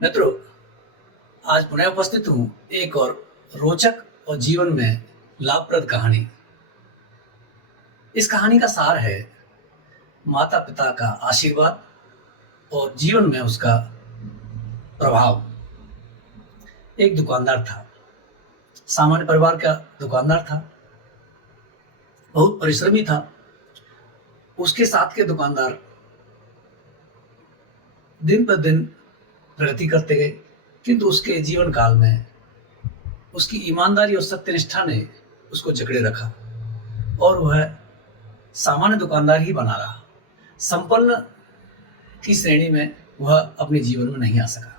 मित्रों, आज पुनः उपस्थित हूँ एक और रोचक और जीवन में लाभप्रद कहानी। इस कहानी का सार है माता पिता का आशीर्वाद और जीवन में उसका प्रभाव। एक दुकानदार था, सामान्य परिवार का दुकानदार था, बहुत परिश्रमी था। उसके साथ के दुकानदार दिन पर दिन प्रगति करते गए, किंतु उसके जीवन काल में उसकी ईमानदारी और सत्यनिष्ठा ने उसको जकड़े रखा और वह सामान्य दुकानदार ही बना रहा। संपन्न की श्रेणी में वह अपने जीवन में नहीं आ सका।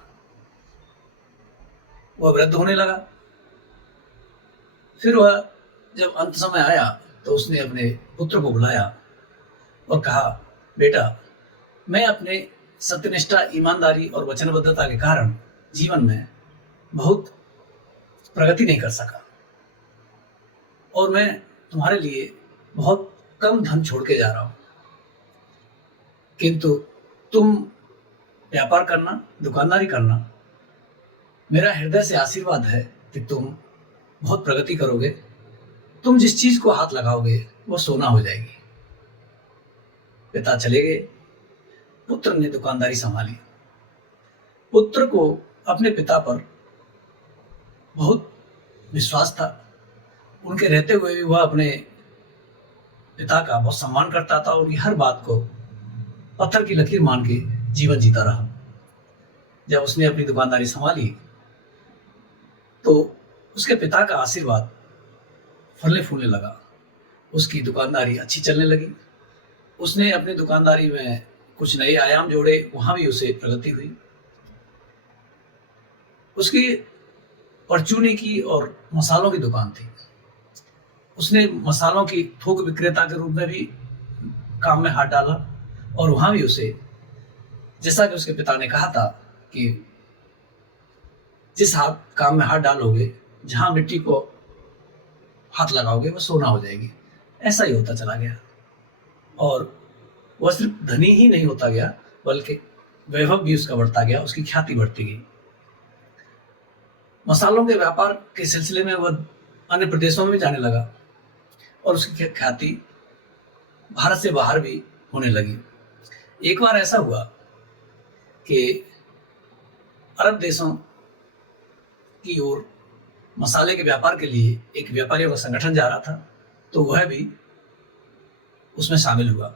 वह वृद्ध होने लगा। फिर वह जब अंत समय आया तो उसने अपने पुत्र को बुलाया और कहा, बेटा, मैं अपने सत्यनिष्ठा, ईमानदारी और वचनबद्धता के कारण जीवन में बहुत प्रगति नहीं कर सका और मैं तुम्हारे लिए बहुत कम धन छोड़ के जा रहा हूं, किंतु तुम व्यापार करना, दुकानदारी करना, मेरा हृदय से आशीर्वाद है कि तुम बहुत प्रगति करोगे। तुम जिस चीज को हाथ लगाओगे वो सोना हो जाएगी। पिता चले गए, पुत्र ने दुकानदारी संभाली। पुत्र को अपने पिता पर बहुत विश्वास था। उनके रहते हुए भी वह अपने पिता का बहुत सम्मान करता था और उनकी हर बात को पत्थर की लकीर मान के जीवन जीता रहा। जब उसने अपनी दुकानदारी संभाली तो उसके पिता का आशीर्वाद फलने फूलने लगा। उसकी दुकानदारी अच्छी चलने लगी। उसने अपनी दुकानदारी में कुछ नए आयाम जोड़े, वहां भी उसे प्रगति हुई। उसकी परचूनी की और मसालों की दुकान थी। उसने मसालों की थोक विक्रेता के रूप में भी काम में हाथ डाला और वहां भी उसे, जैसा कि उसके पिता ने कहा था कि जिस काम में हाथ डालोगे, जहां मिट्टी को हाथ लगाओगे वो सोना हो जाएगी, ऐसा ही होता चला गया। और वह सिर्फ धनी ही नहीं होता गया बल्कि वैभव भी उसका बढ़ता गया, उसकी ख्याति बढ़ती गई। मसालों के व्यापार के सिलसिले में वह अन्य प्रदेशों में भी जाने लगा और उसकी ख्याति भारत से बाहर भी होने लगी। एक बार ऐसा हुआ कि अरब देशों की ओर मसाले के व्यापार के लिए एक व्यापारियों का संगठन जा रहा था, तो वह भी उसमें शामिल हुआ।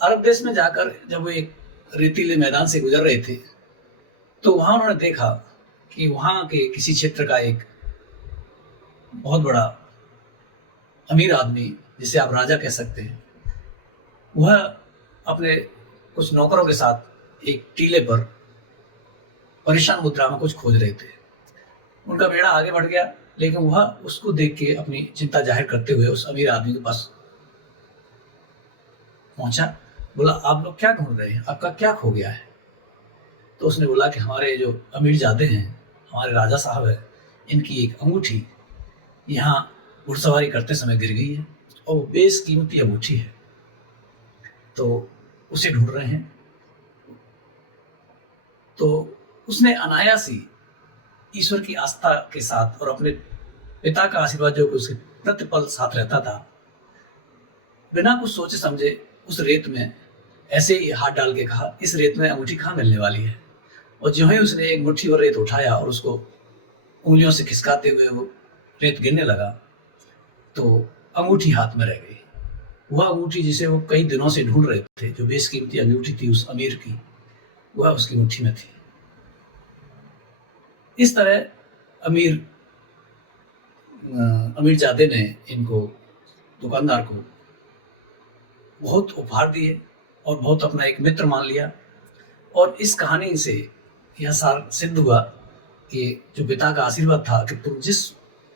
अरब देश में जाकर जब वो एक रेतीले मैदान से गुजर रहे थे तो वहां उन्होंने देखा कि वहां के किसी क्षेत्र का एक बहुत बड़ा अमीर आदमी, जिसे आप राजा कह सकते हैं, वह अपने कुछ नौकरों के साथ एक टीले पर परेशान मुद्रा में कुछ खोज रहे थे। उनका बेड़ा आगे बढ़ गया, लेकिन वह उसको देख के अपनी चिंता जाहिर करते हुए उस अमीर आदमी के पास पहुंचा। बोला, आप लोग क्या ढूंढ रहे हैं? आपका क्या खो गया है? तो उसने बोला कि हमारे जो अमीरजादे हैं, हमारे राजा साहब है, इनकी एक अंगूठी यहाँ घुड़सवारी करते समय गिर गई है और वो बेशकीमती अंगूठी है, तो उसे ढूंढ रहे हैं। तो उसने अनायास ही ईश्वर की आस्था के साथ और अपने पिता का आशीर्वाद जो उसके प्रतिपल साथ रहता था, बिना कुछ सोचे समझे उस रेत में ऐसे ही हाथ डाल के कहा, इस रेत में अंगूठी कहाँ मिलने वाली है। और जो ही उसने एक मुट्ठी भर रेत उठाया और उसको उंगलियों से खिसकाते हुए वो रेत गिरने लगा तो अंगूठी हाथ में रह गई। वह अंगूठी जिसे वो कई दिनों से ढूंढ रहे थे, जो बेशकीमती अंगूठी थी उस अमीर की, वह उसकी मुट्ठी में थी। इस तरह अमीरजादे ने इनको, दुकानदार को, बहुत उपहार दिए और बहुत अपना एक मित्र मान लिया। और इस कहानी से यह सार सिद्ध हुआ कि जो पिता का आशीर्वाद था कि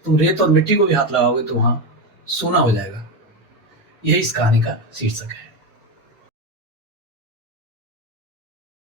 तुम रेत और मिट्टी को भी हाथ लगाओगे तो वहां सोना हो जाएगा, यही इस कहानी का शीर्षक है।